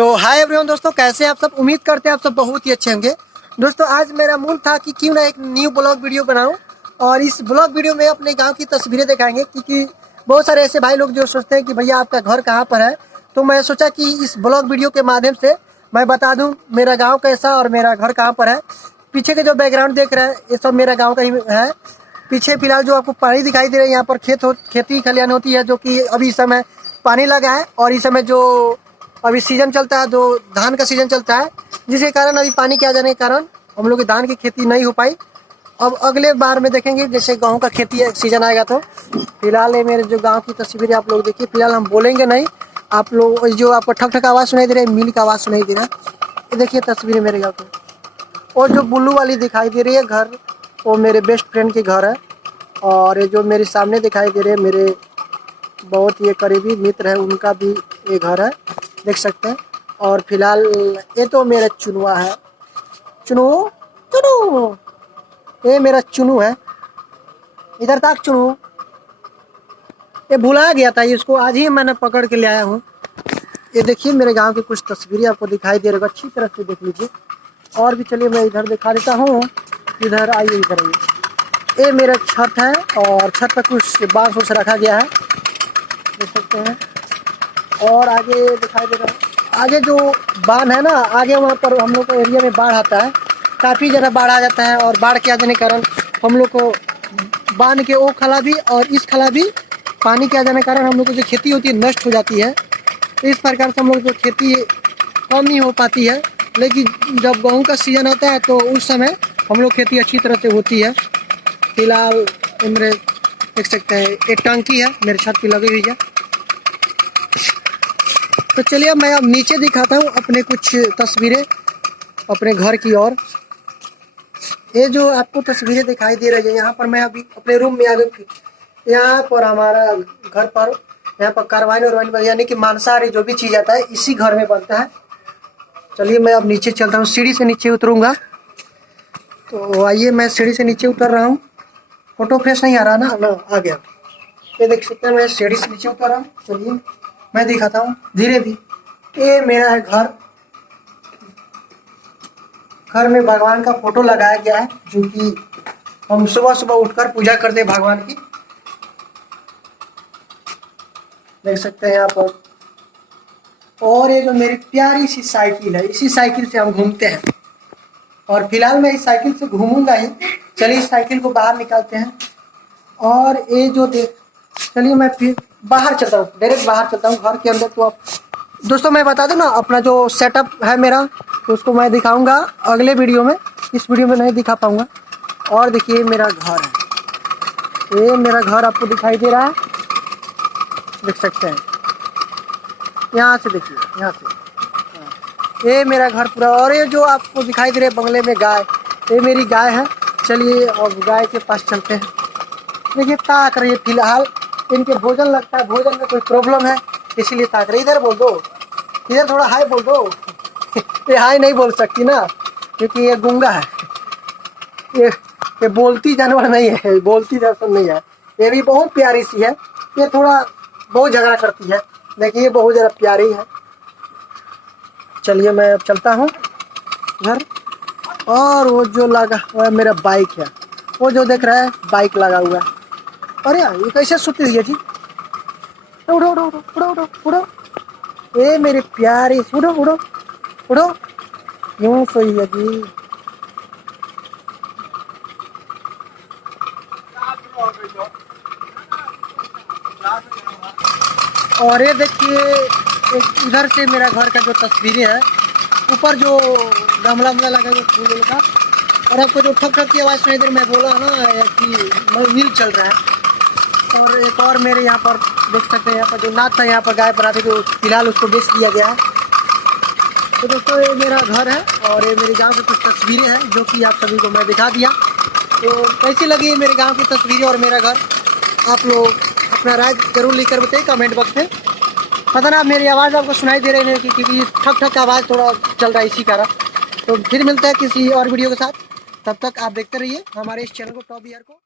तो hi everyone दोस्तों, कैसे आप सब? उम्मीद करते हैं आप सब बहुत ही अच्छे होंगे। दोस्तों आज मेरा मूल था कि क्यों ना एक न्यू ब्लॉग वीडियो बनाऊं और इस ब्लॉग वीडियो में अपने गांव की तस्वीरें दिखाएंगे, क्योंकि बहुत सारे ऐसे भाई लोग जो सोचते हैं कि भैया आपका घर कहां पर है। तो मैं सोचा कि इस ब्लॉग वीडियो के माध्यम से मैं बता दूं मेरा गाँव कैसा और मेरा घर कहाँ पर है। पीछे के जो बैकग्राउंड देख रहे हैं ये सब मेरा गाँव का ही है। पीछे फिलहाल जो आपको पानी दिखाई दे रहा है, यहाँ पर खेती खलिहान होती है, जो कि अभी इस समय पानी लगा है और इस समय जो अभी सीजन चलता है, जो धान का सीजन चलता है, जिसके कारण अभी पानी के आ जाने के कारण हम लोग की धान की खेती नहीं हो पाई। अब अगले बार में देखेंगे जैसे गेहूं का खेती सीजन आएगा। तो फिलहाल ये मेरे जो गांव की तस्वीरें आप लोग देखिए। फिलहाल हम बोलेंगे नहीं, आप लोग जो आपको ठक ठक आवाज़ सुनाई दे रही है, मिल का आवाज़ सुनाई दे रहा है, ये देखिए तस्वीरें मेरे गाँव की। और जो ब्लू वाली दिखाई दे रही है घर, वो मेरे बेस्ट फ्रेंड के घर है। और ये जो मेरे सामने दिखाई दे रहे हैं मेरे बहुत ही करीबी मित्र है, उनका भी ये घर है, देख सकते हैं। और फिलहाल ये तो मेरा चुनुआ है, चुनू चुनू, ये मेरा चुनू है। इधर तक चुनू, ये भुला गया था, इसको आज ही मैंने पकड़ के ले आया हूँ। ये देखिए मेरे गांव की कुछ तस्वीरें आपको दिखाई दे रही है, अच्छी तरह से देख लीजिए। और भी चलिए मैं इधर दिखा देता हूँ, इधर आइए, इधर आइए। ये मेरा छत है और छत पर कुछ बांस उस रखा गया है, देख सकते हैं। और आगे दिखाई दे रहा है, आगे जो बांध है ना, आगे वहाँ पर हम लोग को एरिया में बाढ़ आता है, काफ़ी ज़्यादा बाढ़ आ जाता है। और बाढ़ के आ जाने के कारण हम लोग को बांध के वो खला भी और इस खला भी पानी के आ जाने के कारण हम लोग को जो खेती होती है नष्ट हो जाती है। इस प्रकार से हम लोग जो खेती कम नहीं हो पाती है। लेकिन जब गेहूँ का सीजन आता है तो उस समय हम लोग खेती अच्छी तरह से होती है। फिलहाल मेरे देख सकते हैं एक टंकी है मेरे छत पे लगी हुई है। तो चलिए मैं अब नीचे दिखाता हूँ अपने कुछ तस्वीरें अपने घर की। और ये जो आपको तस्वीरें दिखाई दे रही है, यहाँ पर मैं अभी अपने रूम में आ गई। यहाँ पर हमारा घर पर यहाँ पर कार्बाइन यानी कि मांसाहारी जो भी चीज़ आता है इसी घर में बनता है। चलिए मैं अब नीचे चलता हूँ, सीढ़ी से नीचे उतरूँगा। तो आइए मैं सीढ़ी से नीचे उतर रहा हूँ। फोटो फ्रेश नहीं आ रहा ना आ गया। ये देख सकते हैं मैं सीढ़ी से नीचे उतर रहा हूँ। चलिए मैं दिखाता हूँ धीरे धीरे। ये मेरा है घर। घर में भगवान का फोटो लगाया गया है, जो कि हम सुबह सुबह उठकर पूजा करते हैं भगवान की, देख सकते हैं यहाँ पर। और ये जो मेरी प्यारी सी साइकिल है, इसी साइकिल से हम घूमते हैं। और फिलहाल मैं इस साइकिल से घूमूंगा ही। चलिए इस साइकिल को बाहर निकालते हैं। और ये जो देख, चलिए मैं फिर बाहर चलता हूँ, डायरेक्ट बाहर चलता हूँ घर के अंदर। तो आप दोस्तों मैं बता दूं ना, अपना जो सेटअप है मेरा, तो उसको मैं दिखाऊंगा अगले वीडियो में, इस वीडियो में नहीं दिखा पाऊंगा। और देखिए मेरा घर है, ये मेरा घर आपको दिखाई दे रहा है, देख सकते हैं। यहाँ से देखिए, यहाँ से ये मेरा घर पूरा। और ये जो आपको दिखाई दे रहे बंगले में गाय, ये मेरी गाय है। चलिए अब गाय के पास चलते हैं। देखिए ताक रही है, फिलहाल इनके भोजन लगता है, भोजन में कोई प्रॉब्लम है इसीलिए ताक रही। इधर बोल दो, इधर थोड़ा हाय बोल दो। ये हाय नहीं बोल सकती ना, क्योंकि ये गूंगा है। ये बोलती जानवर नहीं है, बोलती जानवर नहीं है। ये भी बहुत प्यारी सी है, ये थोड़ा बहुत झगड़ा करती है, लेकिन ये बहुत ज़्यादा प्यारी है। चलिए मैं अब चलता हूँ घर। और वो जो लगा हुआ है मेरा बाइक है, वो जो देख रहा है बाइक लगा हुआ है। अरे यार ये कैसे सुती हुई है जी? उड़ो उड़ो उड़ो उड़ो उड़ो, ये मेरी प्यारी, उड़ो उड़ो उड़ो, यूं सोई है जी। और ये देखिए एक इधर से मेरा घर का जो तस्वीरें है, ऊपर जो गमला वमला लगा हुआ फूल का। और आपको जो ठक ठक की आवाज़ सुनाई दे रही, मैं बोला ना कि मिल चल रहा है। और एक और मेरे यहाँ पर देख सकते हैं, यहाँ पर जो नाथ था, यहाँ पर गाय बनाते थे, फिलहाल उसको बेच दिया गया है। तो दोस्तों ये मेरा घर है और ये मेरे गांव की कुछ तस्वीरें हैं जो कि आप सभी को मैं दिखा दिया। तो कैसी लगी मेरे गांव की तस्वीरें और मेरा घर? आप लोग अपना राय जरूर लिखकर बताइए कमेंट बॉक्स में। पता ना मेरी आवाज़ आपको सुनाई दे रही है, क्योंकि ठक ठक आवाज़ थोड़ा चल रहा है इसी कारण। तो फिर मिलता है किसी और वीडियो के साथ, तब तक आप देखते रहिए हमारे इस चैनल को, टॉप ईयर को।